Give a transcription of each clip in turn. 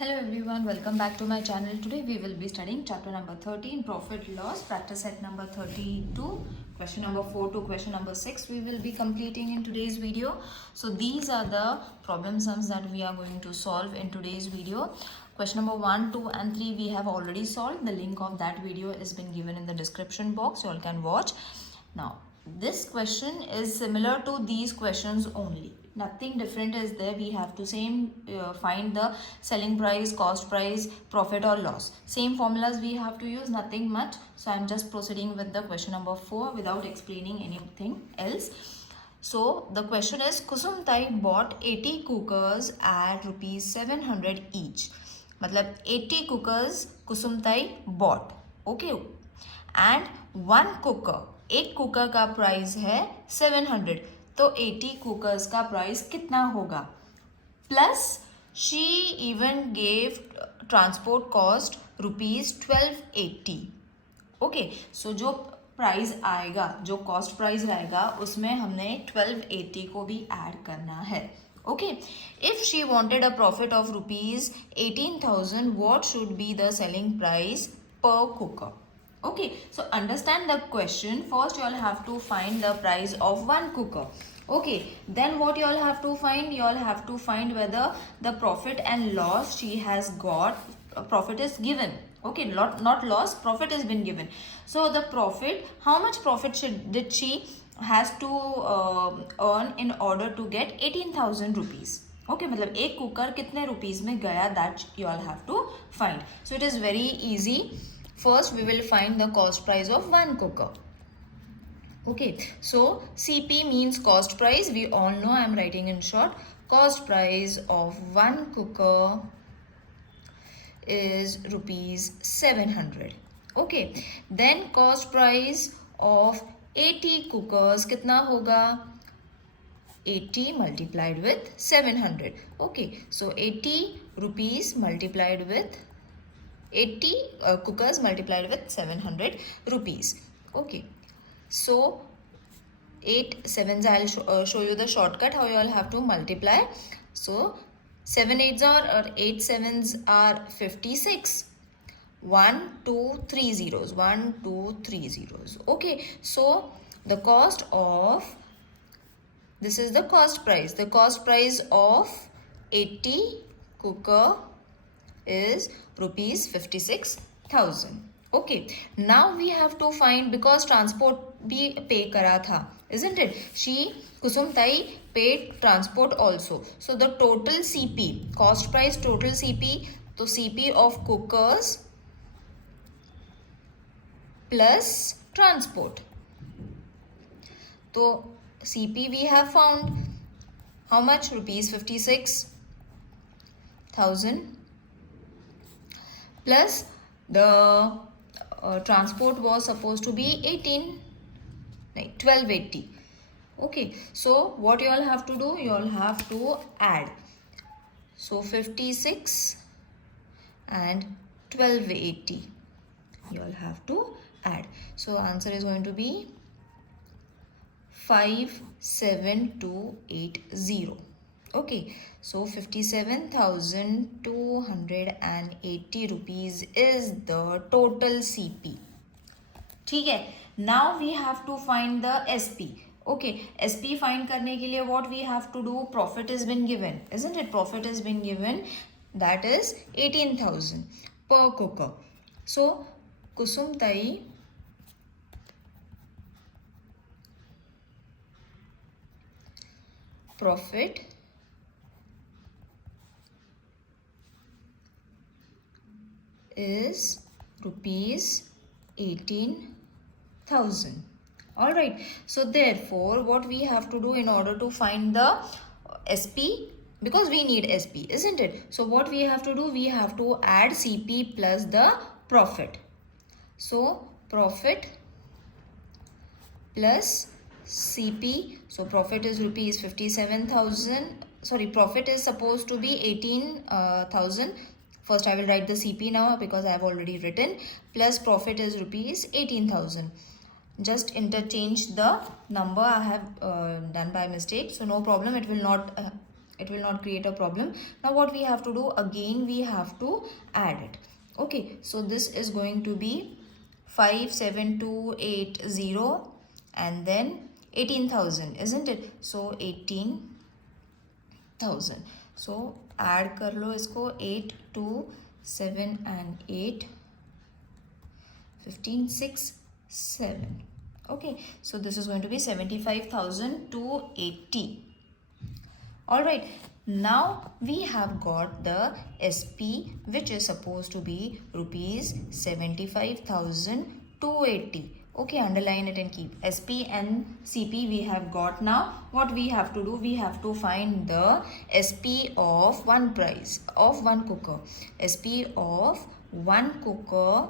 Hello everyone, welcome back to my channel. Today we will be studying chapter number 13, profit loss, practice set number 32, question number 4 to question number 6 we will be completing in today's video. So these are the problem sums that we are going to solve in today's video. Question number 1, 2 and 3 we have already solved. The link of that video has been given in the description box. You all can watch. Now this question is similar to these questions only. Nothing different is there. We have to find the selling price, cost price, profit or loss. Same formulas we have to use, nothing much. So I'm just proceeding with the question number 4 without explaining anything else. So the question is, Kusum bought 80 cookers at rupees 700 each. मतलब 80 cookers Kusum bought. Okay. And one cooker, एक cooker का price है 700, तो 80 cookers का price कितना होगा? Plus she even gave transport cost rupees 1280. Okay, so जो price आएगा, जो कॉस्ट प्राइस रहेगा, उसमें हमने 1280 को भी ऐड करना है. Okay, if she wanted a profit of rupees 18,000, what should be the selling price per cooker? Okay, so understand the question. First you all have to find the price of one cooker. Okay, then what you all have to find? You all have to find whether the profit and loss she has got, profit is given. Okay, not loss, profit has been given. So the profit, how much profit did she has to earn in order to get 18,000 rupees. Okay, मतलब एक cooker कितने rupees में गया, that you all have to find. So it is very easy. First we will find the cost price of one cooker. Okay, so CP means cost price. We all know, I am writing in short. Cost price of one cooker is rupees 700. Okay, then cost price of 80 cookers कितना होगा? 80 multiplied with 700. Okay, so 80 rupees multiplied with 80 cookers multiplied with 700 rupees. Okay, so 8 7s, I'll show you the shortcut how you all have to multiply. So 7 8s or 8 7s are 56. 1 2 3 zeros, 1 2 3 zeros. Okay, so the cost of, this is the cost price. The cost price of 80 cooker is rupees 56,000. Okay, now we have to find, because transport भी pay करा था, isn't it? She, Kusum Tai, paid transport also. So the total CP, cost price total CP, तो CP of cookers plus transport. तो CP we have found. How much? Rupees 56,000 plus the transport was supposed to be 1280. Okay, so what you all have to do? You all have to add. So 56 and 1280. You all have to add. So answer is going to be 57280. Okay, so 57,280 rupees is the total CP. ठीक है, now we have to find the SP. Okay, SP find करने के लिए what we have to do? Profit has been given, isn't it? Profit has been given, that is 18,000 per cooker. So Kusum Tai profit is rupees 18,000. All right, so therefore what we have to do in order to find the SP, because we need SP, isn't it? So what we have to do? We have to add CP plus the profit. So profit plus CP. So profit is rupees 57,000. Sorry, profit is supposed to be 18,000. First I will write the CP now because I have already written. Plus profit is rupees 18,000. Just interchange the number I have done by mistake. So no problem, it will not it will not create a problem. Now what we have to do, again we have to add it. Okay, so this is going to be 57280 and then 18,000, isn't it? So 18,000. So add कर लो इसको, 8 2 7 and 8 15 6 7. Okay, so this is going to be 75,280. All right, now we have got the SP, which is supposed to be rupees 75,280. Okay, underline it and keep. SP and CP we have got. Now what we have to do, we have to find the SP of one price of one cooker. SP of one cooker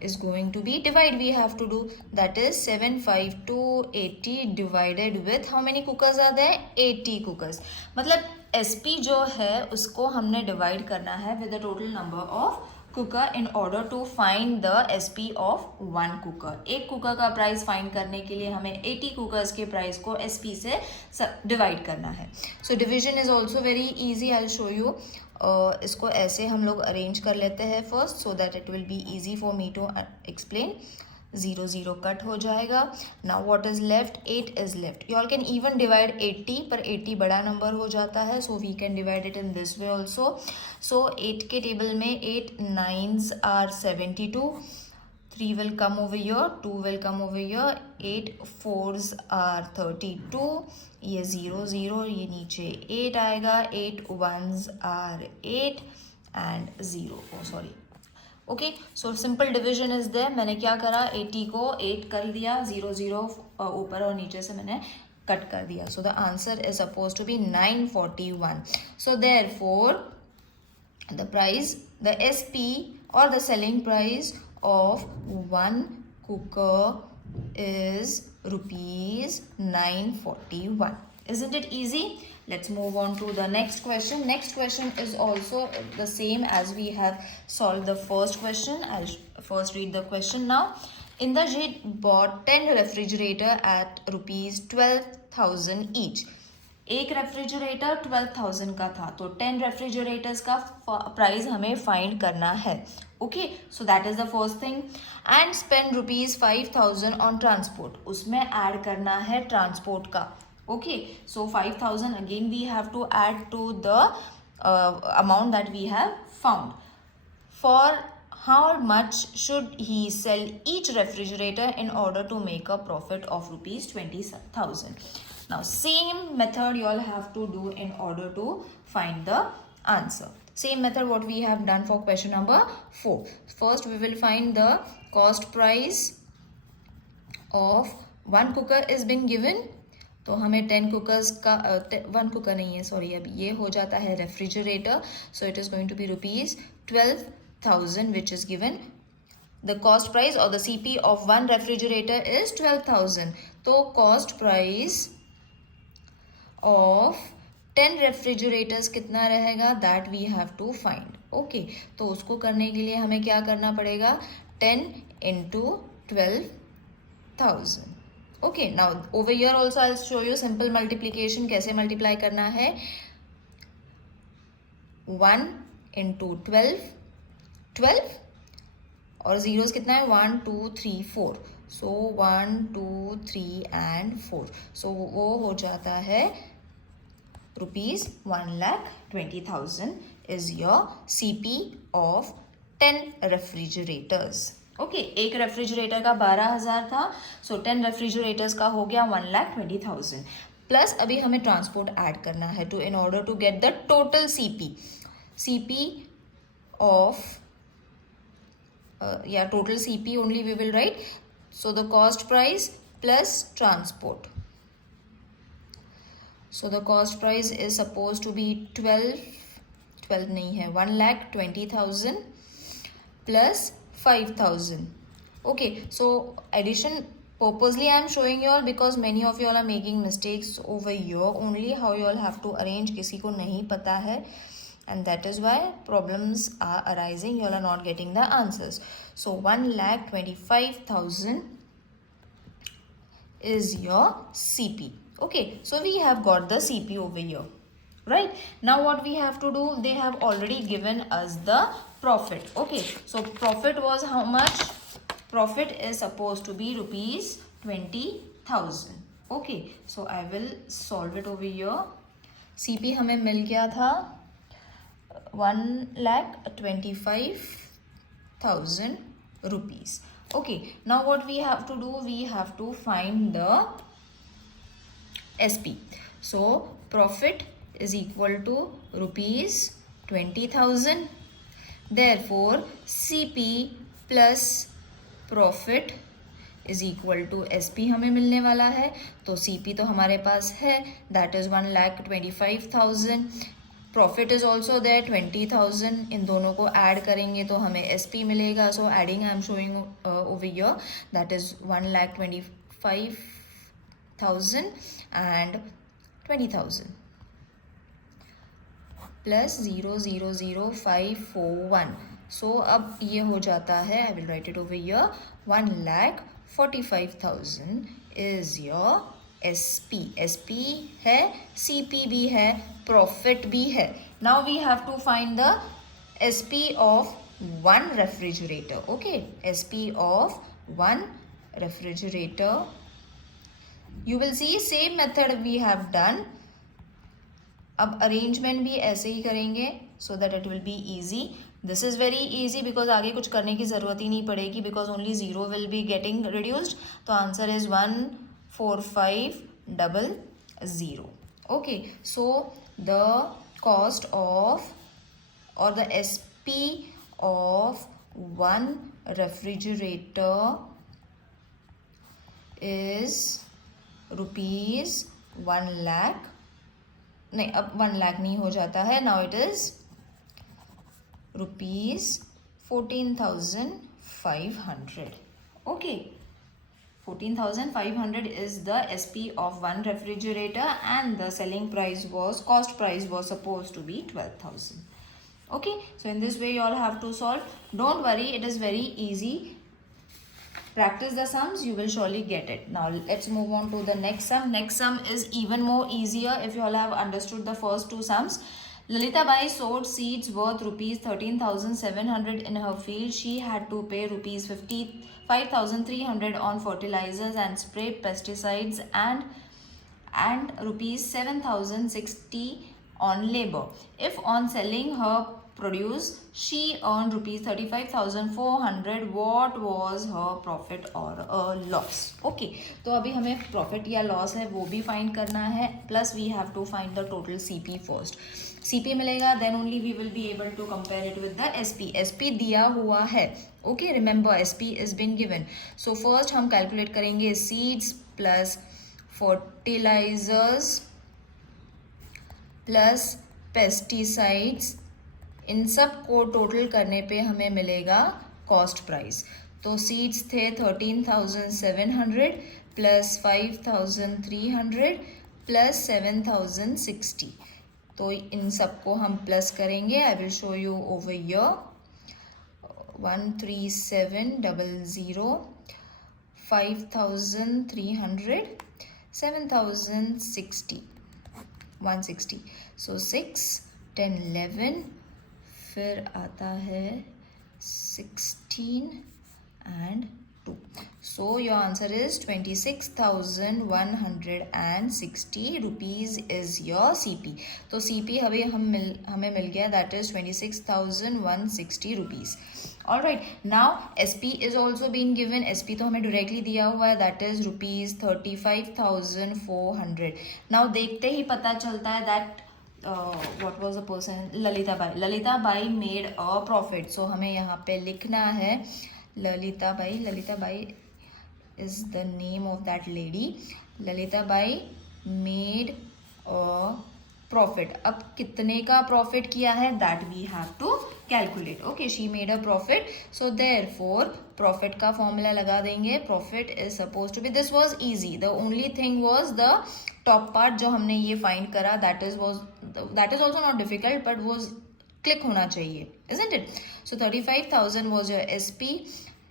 is going to be, divide we have to do, that is 75,280 divided with how many cookers are there, 80 cookers. मतलब SP जो है उसको हमने divide करना है with the total number of cooker in order to find the SP of one cooker. एक cooker का price find करने के लिए हमें 80 कुकर्स के प्राइस को SP से डिवाइड करना है. So division is also very easy. I'll show you. इसको ऐसे हम लोग अरेंज कर लेते हैं first, so that it will be easy for me to explain. 0 0 cut हो जाएगा. Now what is left, 8 is left. You all can even divide 80, पर 80 बड़ा नंबर हो जाता है, so we can divide it in this way also. So 8 के table में 8 9s are 72. 3 will come over here, 2 will come over here, 8 4s are 32. ये 0 0, ये नीचे 8 आएगा, 8 1s are 8 and 0. Oh sorry. Okay, so simple division is there. मैंने क्या करा, 80 को 8 कर दिया, 0 0 ऊपर और नीचे से मैंने कट कर दिया. So the answer is supposed to be 941. So therefore the price, the SP or the selling price of one cooker is rupees 941. Isn't it easy? Let's move on to the next question. Next question is also the same as we have solved the first question. I'll first read the question now. Indrajit bought 10 refrigerator at rupees 12,000 each. एक refrigerator 12,000 का था, तो 10 refrigerators का price हमें find करना है. Okay, so that is the first thing. And spend rupees 5,000 on transport. उसमें add करना है ट्रांसपोर्ट का. Okay, so 5,000 again we have to add to the amount that we have found. For how much should he sell each refrigerator in order to make a profit of rupees 20,000? Now same method you all have to do in order to find the answer. Same method what we have done for question number 4. First we will find the cost price of one cooker is been given. तो हमें 10 cookers का 1 cooker नहीं है, sorry, अब ये हो जाता है refrigerator. So it is going to be rupees 12,000 which is given. The cost price or the CP of one refrigerator is 12,000. तो cost price of 10 refrigerators कितना रहेगा, that we have to find. Okay, तो उसको करने के लिए हमें क्या करना पड़ेगा, 10 into 12,000. Okay, now over here also I'll show you simple multiplication. कैसे multiply करना है. 1 into 12 और zeros कितना है, 1 2 3 4. So 1 2 3 and 4. So वो हो जाता है rupees 1,20,000 is your CP of 10 refrigerators. Okay, एक रेफ्रिजरेटर का 12,000 था, so 10 रेफ्रिजरेटर्स का हो गया 1,20,000. प्लस अभी हमें ट्रांसपोर्ट ऐड करना है to in order to get the total CP of total CP only we will write. So the cost price plus transport. So the cost price is supposed to be 12 नहीं है, 1,20,000 plus 5,000. Okay, so addition purposely I am showing you all because many of you all are making mistakes over here only. How you all have to arrange किसी को नहीं पता है, and that is why problems are arising. You all are not getting the answers. So 1,25,000 is your CP. Okay, so we have got the CP over here, right? Now what we have to do, they have already given us the profit. Okay, so profit was how much? Profit is supposed to be rupees 20,000. okay, so I will solve it over here. CP हमें मिल गया था 1,25,000 rupees. okay, now what we have to do, we have to find the SP. So profit is equal to rupees 20,000. Therefore CP plus profit is equal to SP हमें मिलने वाला है. तो CP तो हमारे पास है, that is 1,25,000. Profit is also there 20,000. इन दोनों को ऐड करेंगे तो हमें SP मिलेगा. So adding I am showing over here, that is 1,25,000 and 20,000 plus 0,00541. सो अब ये हो जाता है, I will write it over here, 1,45,000 is your SP. SP है, CP भी है, प्रॉफिट भी है. Now we have to find the SP of one refrigerator. Okay, SP of one refrigerator. You will see same method we have done. अब arrangement भी ऐसे ही करेंगे so that it will be easy. This is very easy because आगे कुछ करने की ज़रूरत ही नहीं पड़ेगी, because only zero will be getting reduced. तो answer is 1,45,00. okay, so the cost of or the SP of one refrigerator is rupees 1 lakh. नहीं, अब 1 लाख नहीं हो जाता है. Now it is rupees 14,500. okay, 14,500 is the SP of one refrigerator and the selling price was, cost price was supposed to be 12,000. okay, so in this way you all have to solve. Don't worry, it is very easy. Practice the sums, you will surely get it. Now let's move on to the next sum. Next sum is even more easier if you all have understood the first two sums. Lalita Bai sowed seeds worth rupees 13,700 in her field. She had to pay rupees 55,300 on fertilizers and spray pesticides and rupees 7,060 on labor. If on selling her produce she earned rupees 35,400, what was her profit or a loss? okay, तो अभी हमें profit या loss है वो भी find करना है, plus we have to find the total CP first. CP मिलेगा, then only we will be able to compare it with the SP. SP दिया हुआ है. okay, remember SP is been given. so first हम calculate करेंगे seeds plus fertilizers plus pesticides. इन सब को total करने पे हमें मिलेगा कॉस्ट प्राइस. तो सीड्स थे 13,700 प्लस 5,300 प्लस 7,060. तो इन सब को हम प्लस करेंगे. I will show you over here. 13700, 5,300, 7,060, 160. सो 6, 10, 11, फिर आता है 16 and 2. So your answer is 26,160 rupees is your CP. तो CP हमें मिल गया, that is 26,160 rupees. Alright, now SP is also being given. SP तो हमें directly दिया हुआ है, that is rupees 35,400. Now देखते ही पता चलता है that what was the person? Lalita Bai. Lalita Bai made a profit. So हमें यहाँ पे लिखना है Lalita Bai. Lalita Bai is the name of that lady. Lalita Bai made a profit. अब कितने का profit किया है that we have to calculate. Okay, she made a profit. So therefore profit का formula लगा देंगे. Profit is supposed to be, this was easy. The only thing was the top part जो हमने ये find करा, that is also not difficult but was click होना चाहिए, isn't it? So 35,000 was your SP.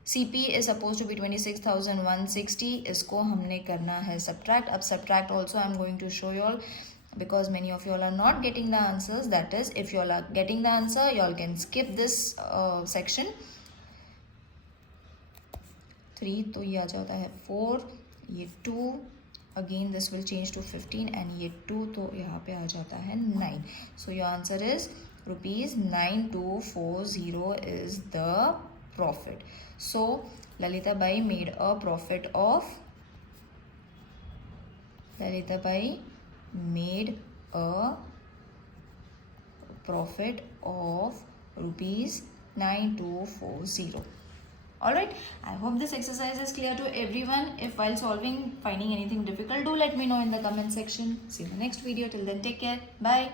CP is supposed to be 26,160. इसको हमने करना है subtract. अब subtract also I am going to show you all because many of you all are not getting the answers. That is, if you all are getting the answer, you all can skip this section. 3 तो ये आ जाता है 4, ये 2, again this will change to 15 and ये 2 तो यहाँ पे आ जाता है 9. So your answer is ₹9240 is the profit. So Lalita Bai made a profit of ₹9240. Alright, I hope this exercise is clear to everyone. If while solving finding anything difficult, do let me know in the comment section. See you in the next video. Till then, take care. Bye.